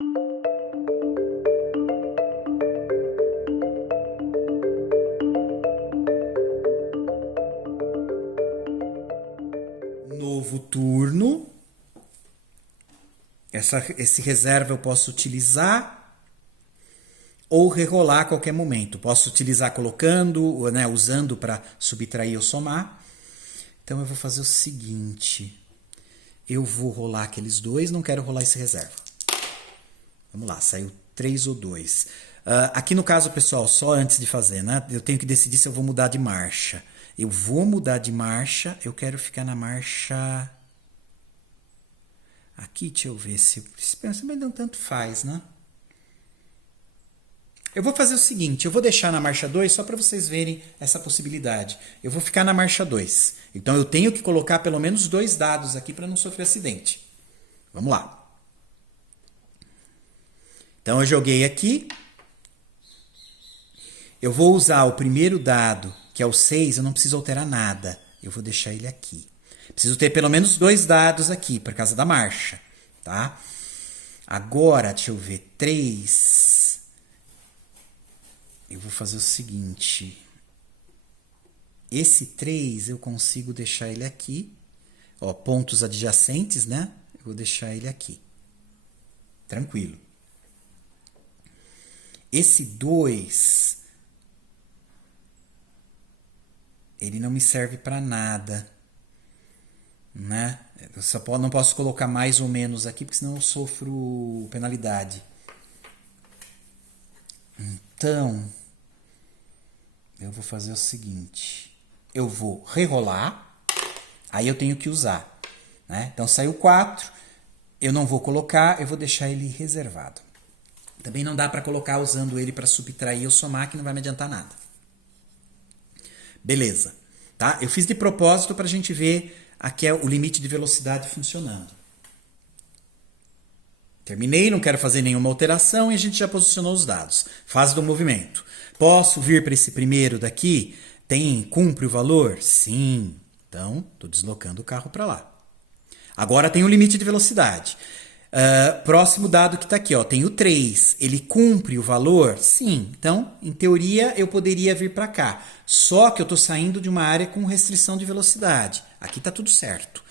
Novo turno. Esse reserva eu posso utilizar ou rerolar a qualquer momento. Posso utilizar colocando, né, usando para subtrair ou somar. Então eu vou fazer o seguinte. Eu vou rolar aqueles dois, não quero rolar esse reserva. Vamos lá, saiu 3 ou 2. Aqui no caso, pessoal, só antes de fazer, né? Eu tenho que decidir se eu vou mudar de marcha. Eu vou mudar de marcha, eu quero ficar na marcha... Aqui, deixa eu ver se pensamento não tanto faz, né? Eu vou fazer o seguinte, eu vou deixar na marcha 2 só para vocês verem essa possibilidade. Eu vou ficar na marcha 2. Então eu tenho que colocar pelo menos 2 dados aqui para não sofrer acidente. Vamos lá. Então eu joguei aqui. Eu vou usar o primeiro dado, que é o 6, eu não preciso alterar nada. Eu vou deixar ele aqui. Preciso ter pelo menos 2 dados aqui, por causa da marcha, tá? Agora, deixa eu ver, 3. Eu vou fazer o seguinte. Esse 3 eu consigo deixar ele aqui. Ó, pontos adjacentes, né? Eu vou deixar ele aqui. Tranquilo. Esse 2... ele não me serve para nada, né? Eu só não posso colocar mais ou menos aqui, porque senão eu sofro penalidade. Então, eu vou fazer o seguinte. Eu vou rerolar, aí eu tenho que usar, né? Então saiu 4, eu não vou colocar, eu vou deixar ele reservado. Também não dá para colocar usando ele para subtrair ou somar, que não vai me adiantar nada. Beleza, tá? Eu fiz de propósito para a gente ver aqui é o limite de velocidade funcionando. Terminei, não quero fazer nenhuma alteração e a gente já posicionou os dados. Fase do movimento. Posso vir para esse primeiro daqui? Cumpre o valor? Sim. Então, estou deslocando o carro para lá. Agora tem o limite de velocidade. Próximo dado que está aqui, ó, tem o 3. Ele cumpre o valor? Sim. Então, em teoria, eu poderia vir para cá. Só que eu estou saindo de uma área com restrição de velocidade. Aqui está tudo certo.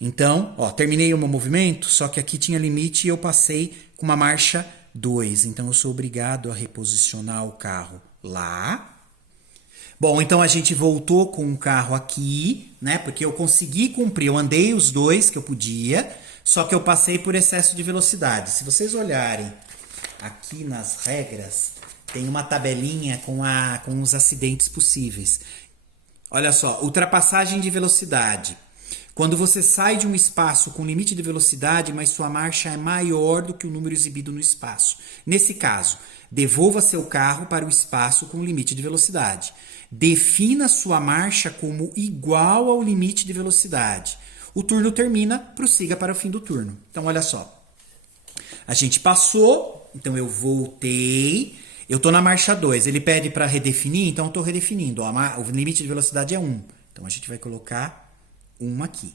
Então, ó, terminei o meu movimento, só que aqui tinha limite e eu passei com uma marcha 2. Então, eu sou obrigado a reposicionar o carro lá. Bom, então a gente voltou com o carro aqui, né? Porque eu consegui cumprir, eu andei os 2 que eu podia, só que eu passei por excesso de velocidade. Se vocês olharem aqui nas regras, tem uma tabelinha com os acidentes possíveis. Olha só, ultrapassagem de velocidade. Quando você sai de um espaço com limite de velocidade, mas sua marcha é maior do que o número exibido no espaço. Nesse caso, devolva seu carro para o espaço com limite de velocidade. Defina sua marcha como igual ao limite de velocidade. O turno termina, prossiga para o fim do turno. Então, olha só. A gente passou, então eu voltei. Eu estou na marcha 2. Ele pede para redefinir, então eu estou redefinindo. O limite de velocidade é 1. Então, a gente vai colocar 1 aqui.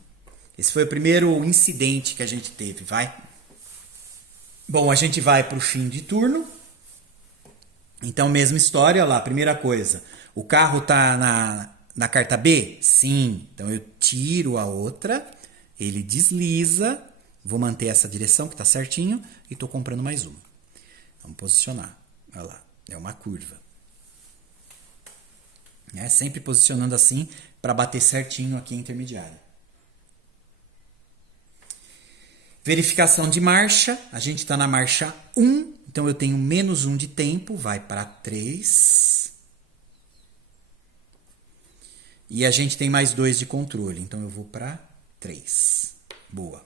Esse foi o primeiro incidente que a gente teve, vai? Bom, a gente vai para o fim de turno. Então, mesma história, olha lá, primeira coisa. O carro está na carta B? Sim. Então, eu tiro a outra, ele desliza, vou manter essa direção que está certinho e estou comprando mais uma. Vamos posicionar. Olha lá, é uma curva. Sempre posicionando assim para bater certinho aqui a intermediária. Verificação de marcha. A gente está na marcha 1. Então eu tenho menos 1 de tempo. Vai para 3. E a gente tem mais 2 de controle. Então eu vou para 3. Boa.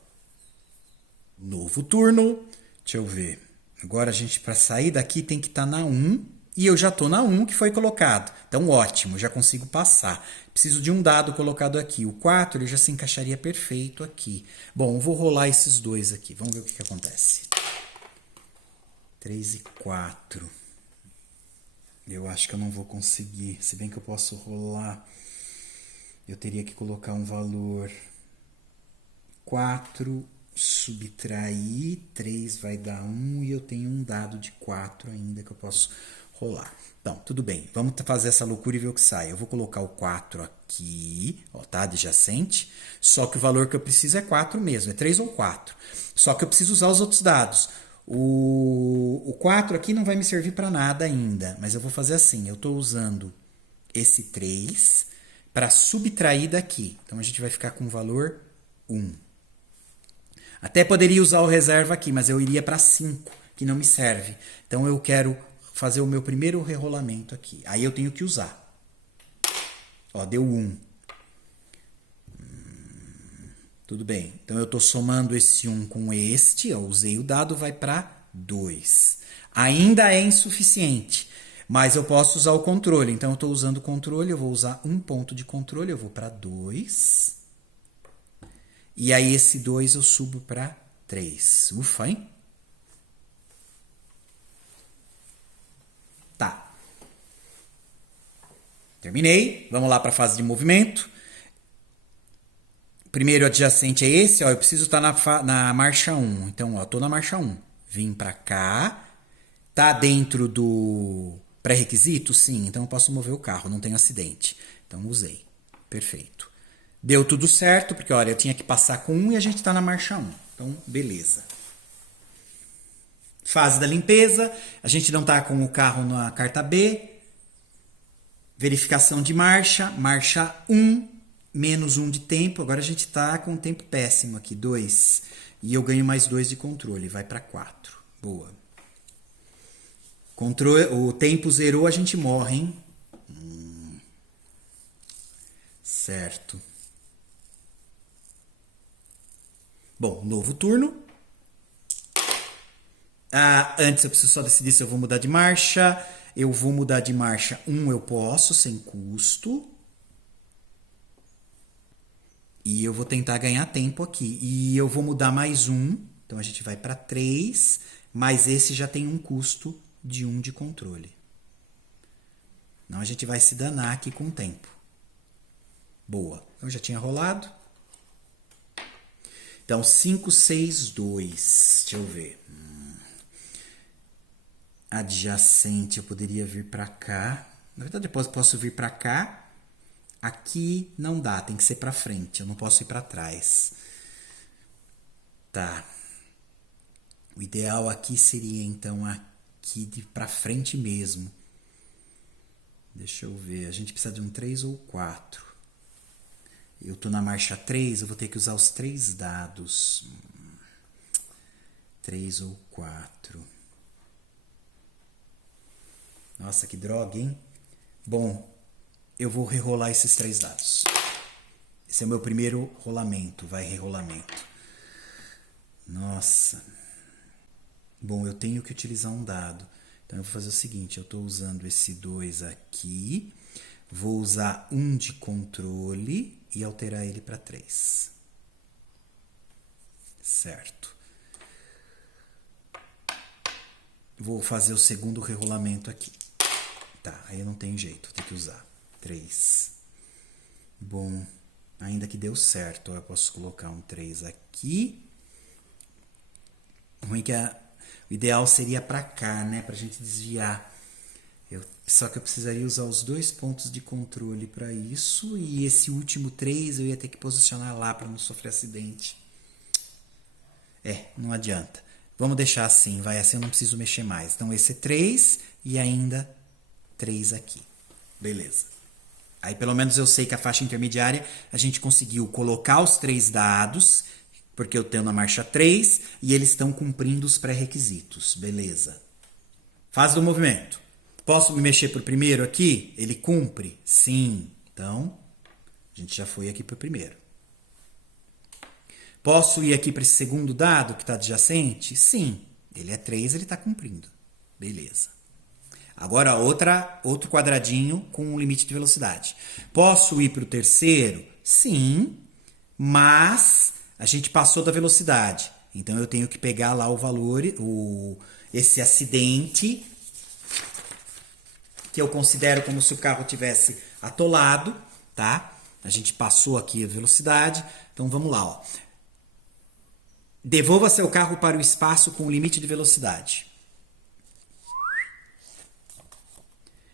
Novo turno. Deixa eu ver. Agora a gente, para sair daqui, tem que estar na 1. E eu já estou na 1 que foi colocado. Então, ótimo, já consigo passar. Preciso de um dado colocado aqui. O 4 ele já se encaixaria perfeito aqui. Bom, eu vou rolar esses dois aqui. Vamos ver o que acontece. 3 e 4. Eu acho que eu não vou conseguir. Se bem que eu posso rolar, eu teria que colocar um valor 4 subtrair, 3 vai dar 1 e eu tenho um dado de 4 ainda que eu posso rolar. Então, tudo bem. Vamos fazer essa loucura e ver o que sai. Eu vou colocar o 4 aqui, ó, tá? Adjacente. Só que o valor que eu preciso é 4 mesmo, é 3 ou 4. Só que eu preciso usar os outros dados. O 4 aqui não vai me servir para nada ainda, mas eu vou fazer assim. Eu estou usando esse 3 para subtrair daqui. Então, a gente vai ficar com o valor 1. Até poderia usar o reserva aqui, mas eu iria para 5, que não me serve. Então, eu quero fazer o meu primeiro rerolamento aqui. Aí eu tenho que usar. Ó, deu 1. Tudo bem. Então, eu estou somando esse 1 com este. Ó, usei o dado, vai para 2. Ainda é insuficiente, mas eu posso usar o controle. Então, eu estou usando o controle, eu vou usar um ponto de controle, eu vou para 2. E aí, esse 2 eu subo para 3. Ufa, hein? Tá. Terminei. Vamos lá para a fase de movimento. Primeiro adjacente é esse, ó, eu preciso estar na marcha 1. Então, ó, tô na marcha 1. Vim para cá. Tá dentro do pré-requisito? Sim, então eu posso mover o carro, não tem acidente. Então, usei. Perfeito. Deu tudo certo, porque, olha, eu tinha que passar com 1 e a gente tá na marcha 1. Então, beleza. Fase da limpeza. A gente não tá com o carro na carta B. Verificação de marcha. Marcha 1. Menos 1 de tempo, agora a gente está com um tempo péssimo aqui, 2. E eu ganho mais 2 de controle, vai para 4. Boa. O tempo zerou, a gente morre, hein? Certo. Bom, novo turno. Antes eu preciso só decidir se eu vou mudar de marcha. Eu vou mudar de marcha 1, eu posso, sem custo. E eu vou tentar ganhar tempo aqui. E eu vou mudar mais 1. Então, a gente vai para 3. Mas esse já tem um custo de 1 de controle. Não, a gente vai se danar aqui com o tempo. Boa. Eu já tinha rolado. Então, 5, 6, 2. Deixa eu ver. Adjacente, eu poderia vir para cá. Na verdade, eu posso vir para cá. Aqui não dá, tem que ser para frente. Eu não posso ir para trás. Tá. O ideal aqui seria, então, aqui de para frente mesmo. Deixa eu ver. A gente precisa de um 3 ou 4. Eu tô na marcha 3, eu vou ter que usar os 3 dados. 3 ou 4. Nossa, que droga, hein? Bom, eu vou rerolar esses 3 dados. Esse é o meu primeiro rolamento. Vai, rerolamento. Nossa. Bom, eu tenho que utilizar um dado. Então, eu vou fazer o seguinte. Eu estou usando esse 2 aqui. Vou usar 1 de controle e alterar ele para 3. Certo. Vou fazer o segundo rerolamento aqui. Tá, aí não tem jeito. Vou ter que usar. 3. Bom, ainda que deu certo, eu posso colocar um 3 aqui. O ruim que o ideal seria para cá, né? Pra gente desviar. Só que eu precisaria usar os 2 pontos de controle para isso. E esse último 3 eu ia ter que posicionar lá para não sofrer acidente. Não adianta. Vamos deixar assim, vai assim eu não preciso mexer mais. Então esse é 3 e ainda 3 aqui. Beleza. Aí pelo menos eu sei que a faixa intermediária a gente conseguiu colocar os 3 dados, porque eu tenho na marcha 3 e eles estão cumprindo os pré-requisitos. Beleza. Fase do movimento. Posso me mexer por primeiro aqui? Ele cumpre? Sim. Então, a gente já foi aqui para o primeiro. Posso ir aqui para esse segundo dado que está adjacente? Sim. Ele é 3, ele está cumprindo. Beleza. Agora, outro quadradinho com um limite de velocidade. Posso ir para o terceiro? Sim, mas a gente passou da velocidade. Então, eu tenho que pegar lá o valor, esse acidente, que eu considero como se o carro tivesse atolado, tá? A gente passou aqui a velocidade. Então, vamos lá, ó. Devolva seu carro para o espaço com o limite de velocidade.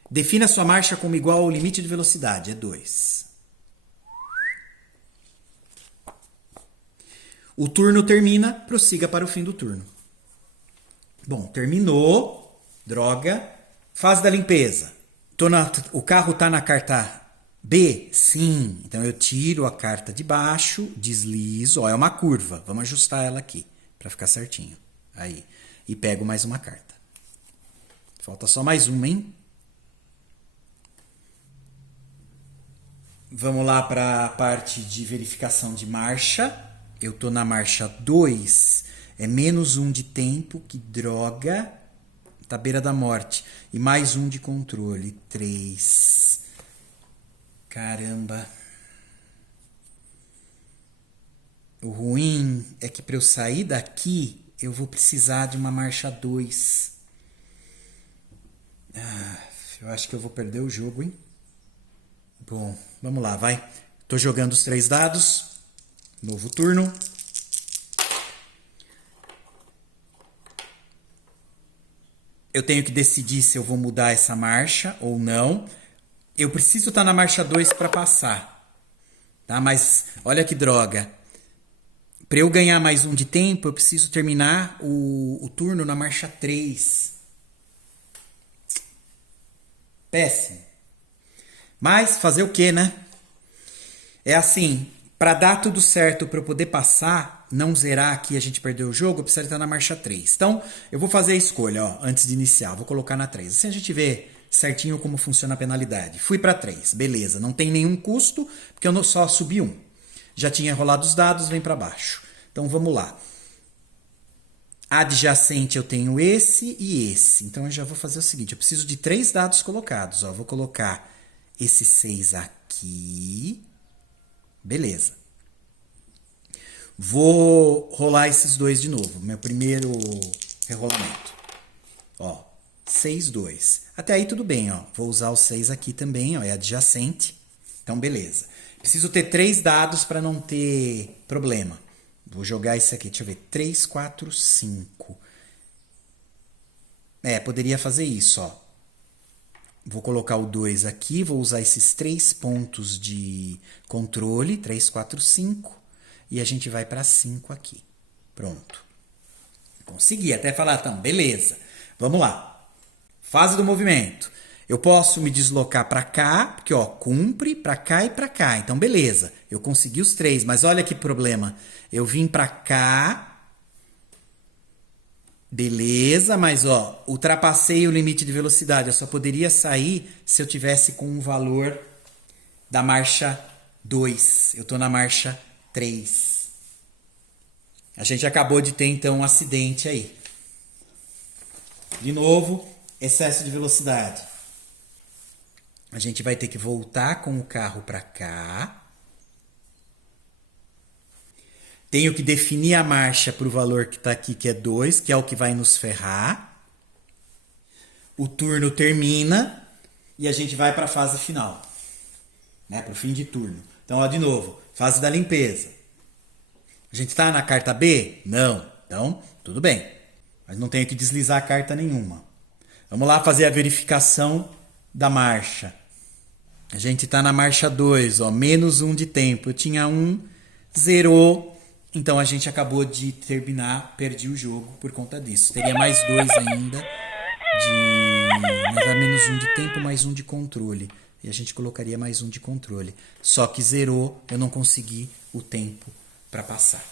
Defina sua marcha como igual ao limite de velocidade, é 2. O turno termina, prossiga para o fim do turno. Bom, terminou. Droga. Fase da limpeza. O carro está na carta B? Sim. Então eu tiro a carta de baixo, deslizo. Ó, é uma curva. Vamos ajustar ela aqui para ficar certinho. Aí. E pego mais uma carta. Falta só mais uma, hein? Vamos lá para a parte de verificação de marcha. Eu tô na marcha 2. É menos 1 de tempo. Que droga. Tá à beira da morte. E mais 1 de controle. 3. Caramba. O ruim é que para eu sair daqui, eu vou precisar de uma marcha 2. Eu acho que eu vou perder o jogo, hein? Bom, vamos lá, vai. Tô jogando os 3 dados. Novo turno. Eu tenho que decidir se eu vou mudar essa marcha ou não. Eu preciso estar na marcha 2 para passar. Tá? Mas olha que droga. Para eu ganhar mais 1 de tempo, eu preciso terminar o turno na marcha 3. Péssimo. Mas fazer o quê, né? É assim, para dar tudo certo para eu poder passar, não zerar aqui e a gente perder o jogo, eu preciso estar na marcha 3. Então, eu vou fazer a escolha, ó, antes de iniciar. Vou colocar na 3. Assim a gente vê certinho como funciona a penalidade. Fui para 3, beleza. Não tem nenhum custo, porque eu só subi 1. Já tinha rolado os dados, vem para baixo. Então, vamos lá. Adjacente eu tenho esse e esse. Então, eu já vou fazer o seguinte. Eu preciso de 3 dados colocados. Ó. Vou colocar esse 6 aqui. Beleza. Vou rolar esses 2 de novo. Meu primeiro rerolamento. Ó, 6, 2. Até aí tudo bem, ó. Vou usar o 6 aqui também, ó. É adjacente. Então, beleza. Preciso ter 3 dados para não ter problema. Vou jogar esse aqui. Deixa eu ver. 3, 4, 5. Poderia fazer isso, ó. Vou colocar o 2 aqui, vou usar esses 3 pontos de controle, 3, 4, 5, e a gente vai para 5 aqui. Pronto. Consegui, até falar, então, beleza. Vamos lá. Fase do movimento. Eu posso me deslocar para cá, porque, ó, cumpre para cá e para cá. Então, beleza. Eu consegui os 3, mas olha que problema. Eu vim para cá... Beleza, mas ó, ultrapassei o limite de velocidade. Eu só poderia sair se eu tivesse com um valor da marcha 2. Eu tô na marcha 3. A gente acabou de ter então um acidente aí. De novo, excesso de velocidade. A gente vai ter que voltar com o carro para cá. Tenho que definir a marcha para o valor que está aqui, que é 2, que é o que vai nos ferrar. O turno termina e a gente vai para a fase final, né? Para o fim de turno. Então, ó, de novo, fase da limpeza. A gente está na carta B? Não. Então, tudo bem. Mas não tenho que deslizar a carta nenhuma. Vamos lá fazer a verificação da marcha. A gente está na marcha 2, ó, menos 1 de tempo. Eu tinha 1, zerou. Então a gente acabou de terminar, perdi o jogo por conta disso. Teria mais 2 ainda, mas dá menos 1 de tempo, mais 1 de controle. E a gente colocaria mais 1 de controle. Só que zerou, eu não consegui o tempo para passar.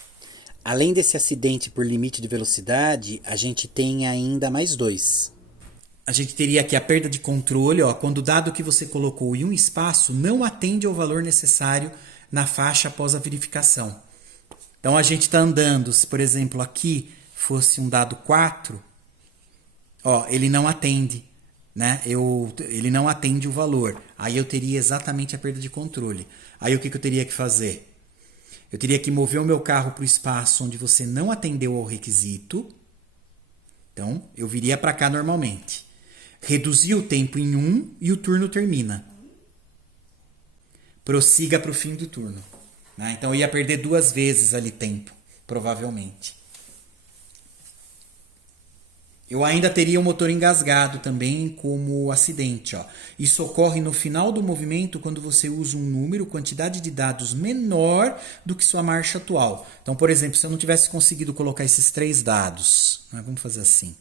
Além desse acidente por limite de velocidade, a gente tem ainda mais 2. A gente teria aqui a perda de controle, ó, quando o dado que você colocou em um espaço não atende ao valor necessário na faixa após a verificação. Então, a gente está andando, se por exemplo aqui fosse um dado 4, ó, ele não atende, né? Ele não atende o valor. Aí eu teria exatamente a perda de controle. Aí o que eu teria que fazer? Eu teria que mover o meu carro para o espaço onde você não atendeu ao requisito. Então, eu viria para cá normalmente. Reduzir o tempo em 1 e o turno termina. Prossiga para o fim do turno. Então eu ia perder 2 vezes ali tempo, provavelmente. Eu ainda teria o motor engasgado também como acidente. Ó. Isso ocorre no final do movimento quando você usa um número, quantidade de dados menor do que sua marcha atual. Então, por exemplo, se eu não tivesse conseguido colocar esses 3 dados, vamos fazer assim,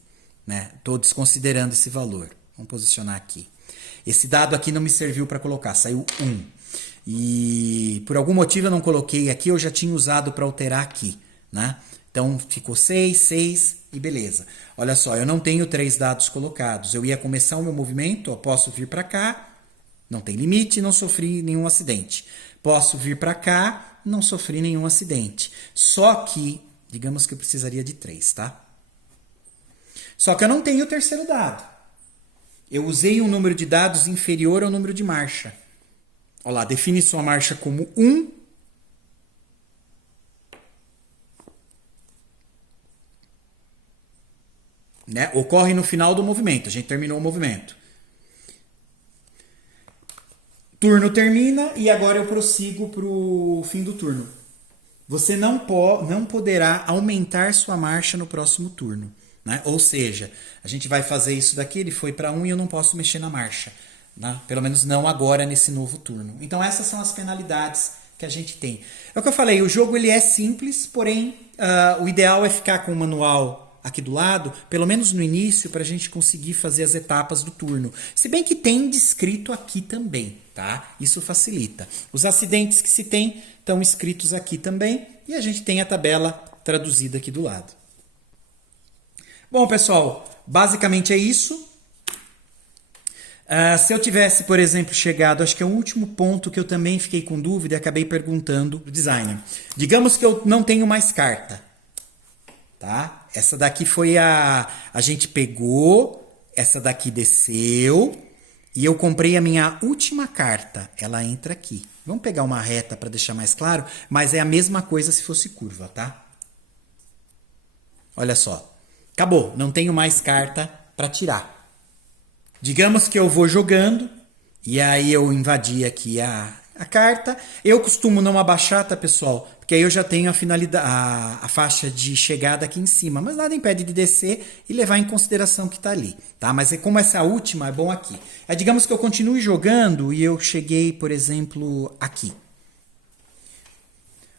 né? Estou desconsiderando esse valor. Vamos posicionar aqui. Esse dado aqui não me serviu para colocar, saiu 1. E por algum motivo eu não coloquei aqui, eu já tinha usado para alterar aqui, né? Então ficou 6, 6 e beleza. Olha só, eu não tenho 3 dados colocados. Eu ia começar o meu movimento, eu posso vir para cá, não tem limite, não sofri nenhum acidente. Posso vir para cá, não sofri nenhum acidente. Só que, digamos que eu precisaria de 3, tá? Só que eu não tenho o terceiro dado. Eu usei um número de dados inferior ao número de marcha. Olha lá, define sua marcha como 1. Né? Ocorre no final do movimento. A gente terminou o movimento. Turno termina e agora eu prossigo para o fim do turno. Você não poderá aumentar sua marcha no próximo turno. Né? Ou seja, a gente vai fazer isso daqui, ele foi para 1 e eu não posso mexer na marcha. Né? Pelo menos não agora nesse novo turno. Então essas são as penalidades que a gente tem. É o que eu falei, o jogo ele é simples, porém o ideal é ficar com o manual aqui do lado, pelo menos no início, para a gente conseguir fazer as etapas do turno. Se bem que tem descrito aqui também, tá? Isso facilita. Os acidentes que se tem estão escritos aqui também e a gente tem a tabela traduzida aqui do lado. Bom, pessoal, basicamente é isso. Se eu tivesse, por exemplo, chegado, acho que é o último ponto que eu também fiquei com dúvida e acabei perguntando pro designer. Digamos que eu não tenho mais carta. Tá? Essa daqui foi a gente pegou, essa daqui desceu e eu comprei a minha última carta. Ela entra aqui. Vamos pegar uma reta para deixar mais claro, mas é a mesma coisa se fosse curva, tá? Olha só. Acabou, não tenho mais carta para tirar. Digamos que eu vou jogando e aí eu invadi aqui a carta. Eu costumo não abaixar, tá, pessoal? Porque aí eu já tenho a faixa de chegada aqui em cima. Mas nada impede de descer e levar em consideração que está ali. Tá? Mas como essa última é bom aqui. Digamos que eu continue jogando e eu cheguei, por exemplo, aqui.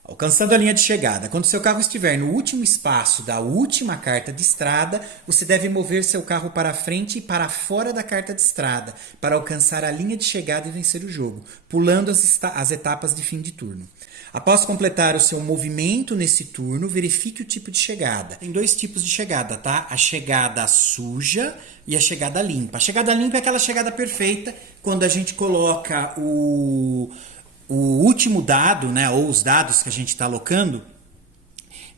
Alcançando a linha de chegada. Quando seu carro estiver no último espaço da última carta de estrada, você deve mover seu carro para frente e para fora da carta de estrada, para alcançar a linha de chegada e vencer o jogo, pulando as etapas de fim de turno. Após completar o seu movimento nesse turno, verifique o tipo de chegada. Tem 2 tipos de chegada, tá? A chegada suja e a chegada limpa. A chegada limpa é aquela chegada perfeita, quando a gente coloca o último dado, né, ou os dados que a gente está alocando,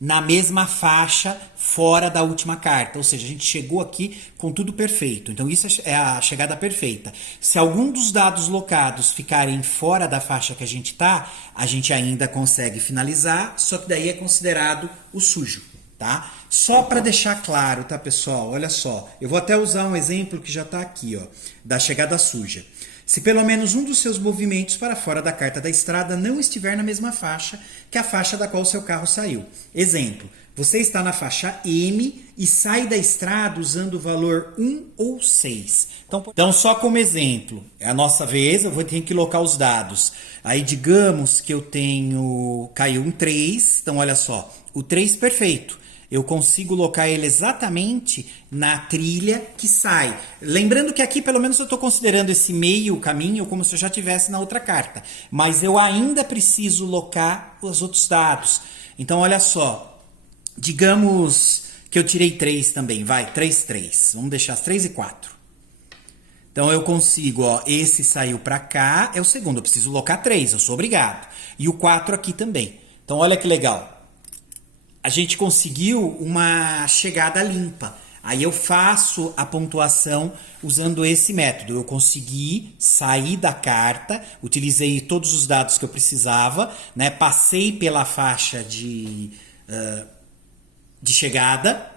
na mesma faixa fora da última carta. Ou seja, a gente chegou aqui com tudo perfeito. Então isso é a chegada perfeita. Se algum dos dados locados ficarem fora da faixa que a gente está, a gente ainda consegue finalizar, só que daí é considerado o sujo. Tá? Só para deixar claro, tá, pessoal? Olha só, eu vou até usar um exemplo que já está aqui, ó, da chegada suja. Se pelo menos um dos seus movimentos para fora da carta da estrada não estiver na mesma faixa que a faixa da qual seu carro saiu. Exemplo, você está na faixa M e sai da estrada usando o valor 1 ou 6. Então só como exemplo, é a nossa vez, eu vou ter que colocar os dados. Aí digamos que eu caiu um 3, então olha só, o 3 perfeito. Eu consigo colocar ele exatamente na trilha que sai. Lembrando que aqui, pelo menos, eu estou considerando esse meio caminho como se eu já tivesse na outra carta. Mas eu ainda preciso locar os outros dados. Então, olha só. Digamos que eu tirei 3 também. Vai, 3, 3. Vamos deixar as 3 e 4. Então, eu consigo, ó, esse saiu para cá, é o segundo. Eu preciso locar 3, eu sou obrigado. E o 4 aqui também. Então, olha que legal. A gente conseguiu uma chegada limpa. Aí eu faço a pontuação usando esse método. Eu consegui sair da carta, utilizei todos os dados que eu precisava, né? Passei pela faixa de chegada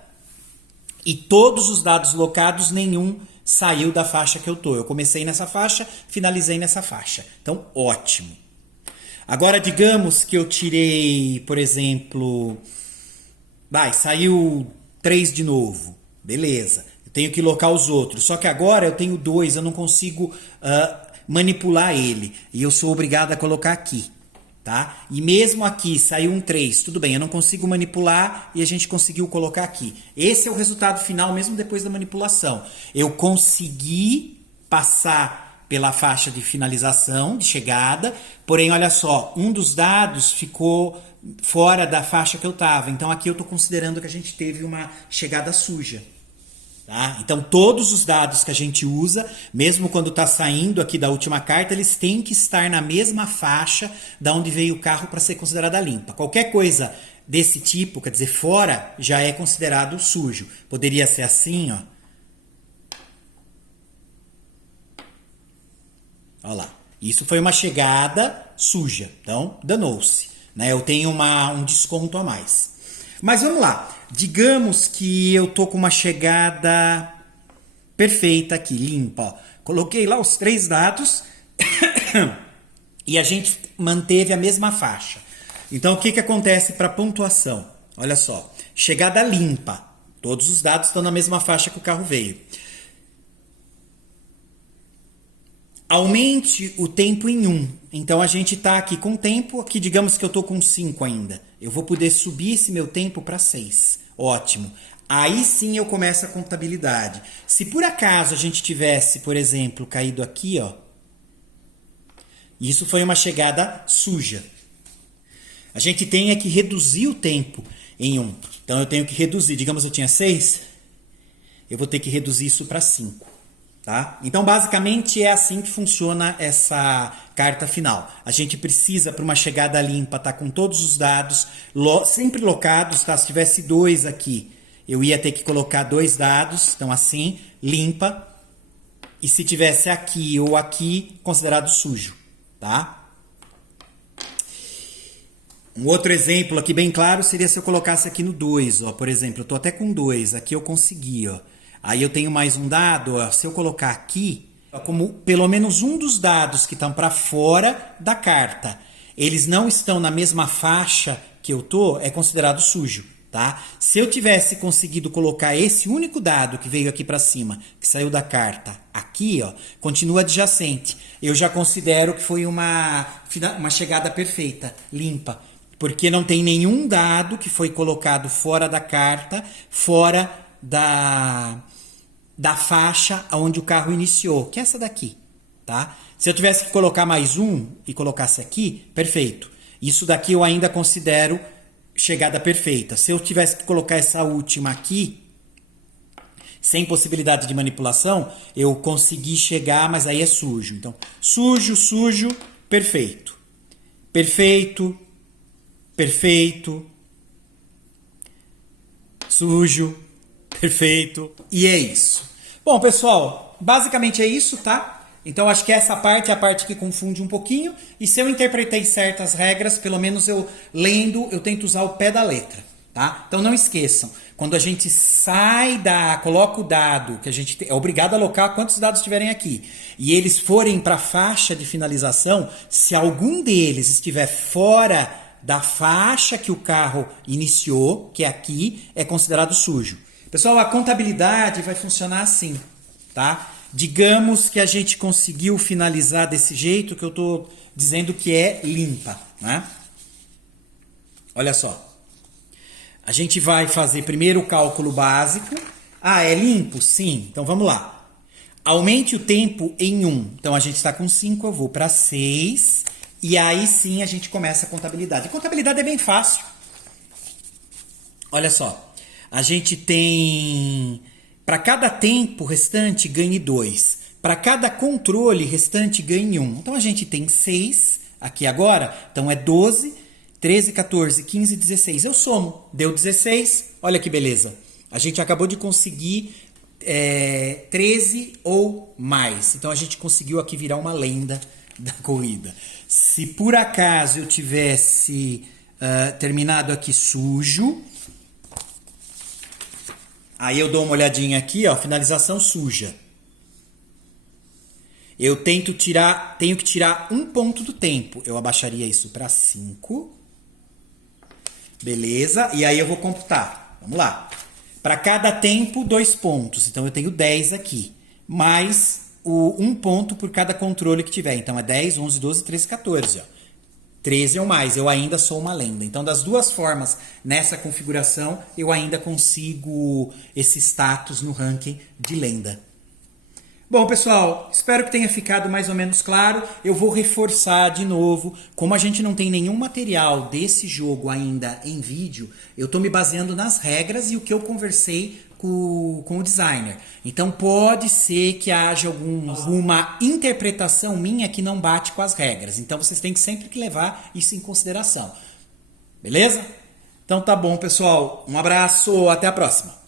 e todos os dados locados, nenhum saiu da faixa que eu tô. Eu comecei nessa faixa, finalizei nessa faixa. Então, ótimo. Agora, digamos que eu tirei, por exemplo... saiu 3 de novo. Beleza. Eu tenho que locar os outros. Só que agora eu tenho 2, eu não consigo manipular ele. E eu sou obrigado a colocar aqui. Tá? E mesmo aqui saiu um 3, tudo bem, eu não consigo manipular e a gente conseguiu colocar aqui. Esse é o resultado final mesmo depois da manipulação. Eu consegui passar pela faixa de finalização, de chegada, porém, olha só, um dos dados ficou fora da faixa que eu estava. Então aqui eu estou considerando que a gente teve uma chegada suja. Tá? Então, todos os dados que a gente usa, mesmo quando está saindo aqui da última carta, eles têm que estar na mesma faixa da onde veio o carro para ser considerada limpa. Qualquer coisa desse tipo, quer dizer, fora, já é considerado sujo. Poderia ser assim, ó. Olha lá. Isso foi uma chegada suja. Então, danou-se. Né? Eu tenho um desconto a mais. Mas vamos lá. Digamos que eu tô com uma chegada perfeita aqui, limpa. Ó. Coloquei lá os 3 dados e a gente manteve a mesma faixa. Então, o que acontece para pontuação? Olha só, chegada limpa. Todos os dados estão na mesma faixa que o carro veio. Aumente o tempo em 1. Então, a gente está aqui com tempo. Aqui, digamos que eu estou com 5 ainda. Eu vou poder subir esse meu tempo para 6. Ótimo. Aí sim eu começo a contabilidade. Se por acaso a gente tivesse, por exemplo, caído aqui, ó. Isso foi uma chegada suja. A gente tem que reduzir o tempo em 1. Então, eu tenho que reduzir. Digamos, eu tinha 6. Eu vou ter que reduzir isso para 5. Tá? Então, basicamente, é assim que funciona essa carta final. A gente precisa, para uma chegada limpa, estar com todos os dados sempre locados. Tá? Se tivesse 2 aqui, eu ia ter que colocar 2 dados. Então, assim, limpa. E se tivesse aqui ou aqui, considerado sujo. Tá? Um outro exemplo aqui bem claro seria se eu colocasse aqui no 2. Ó, por exemplo, eu estou até com 2. Aqui eu consegui, ó. Aí eu tenho mais um dado, ó, se eu colocar aqui, como pelo menos um dos dados que estão para fora da carta, eles não estão na mesma faixa que eu tô, é considerado sujo, tá? Se eu tivesse conseguido colocar esse único dado que veio aqui para cima, que saiu da carta, aqui, ó, continua adjacente. Eu já considero que foi uma chegada perfeita, limpa, porque não tem nenhum dado que foi colocado fora da carta, fora da faixa onde o carro iniciou, que é essa daqui, tá? Se eu tivesse que colocar mais um e colocasse aqui, perfeito. Isso daqui eu ainda considero chegada perfeita. Se eu tivesse que colocar essa última aqui, sem possibilidade de manipulação, eu consegui chegar, mas aí é sujo. Então, sujo, sujo, perfeito. Perfeito, perfeito, sujo, perfeito. E é isso. Bom, pessoal, basicamente é isso, tá? Então, acho que essa parte é a parte que confunde um pouquinho. E se eu interpretei certas regras, pelo menos eu lendo, eu tento usar o pé da letra, tá? Então, não esqueçam. Quando a gente coloca o dado, que a gente é obrigado a alocar quantos dados tiverem aqui, e eles forem para a faixa de finalização, se algum deles estiver fora da faixa que o carro iniciou, que é aqui, é considerado sujo. Pessoal, a contabilidade vai funcionar assim, tá? Digamos que a gente conseguiu finalizar desse jeito que eu estou dizendo que é limpa, né? Olha só. A gente vai fazer primeiro o cálculo básico. Ah, é limpo? Sim. Então vamos lá. Aumente o tempo em 1. Então a gente está com 5, eu vou para 6. E aí sim a gente começa a contabilidade. A contabilidade é bem fácil. Olha só. A gente tem, para cada tempo restante, ganhe 2. Para cada controle restante, ganhe 1. Então, a gente tem 6 aqui agora. Então, é 12, 13, 14, 15, 16. Eu somo. Deu 16. Olha que beleza. A gente acabou de conseguir 13 ou mais. Então, a gente conseguiu aqui virar uma lenda da corrida. Se por acaso eu tivesse terminado aqui sujo... Aí eu dou uma olhadinha aqui, ó, finalização suja. Eu tenho que tirar um ponto do tempo. Eu abaixaria isso para 5. Beleza, e aí eu vou computar. Vamos lá. Para cada tempo, 2 pontos. Então eu tenho 10 aqui. Mais um ponto por cada controle que tiver. Então é 10, 11, 12, 13, 14. Ó. 13 ou mais. Eu ainda sou uma lenda. Então das duas formas, nessa configuração, eu ainda consigo esse status no ranking de lenda. Bom, pessoal, espero que tenha ficado mais ou menos claro. Eu vou reforçar de novo. Como a gente não tem nenhum material desse jogo ainda em vídeo, eu estou me baseando nas regras e o que eu conversei com o designer. Então pode ser que haja alguma interpretação minha que não bate com as regras. Então vocês têm sempre que levar isso em consideração. Beleza? Então tá bom, pessoal. Um abraço, até a próxima.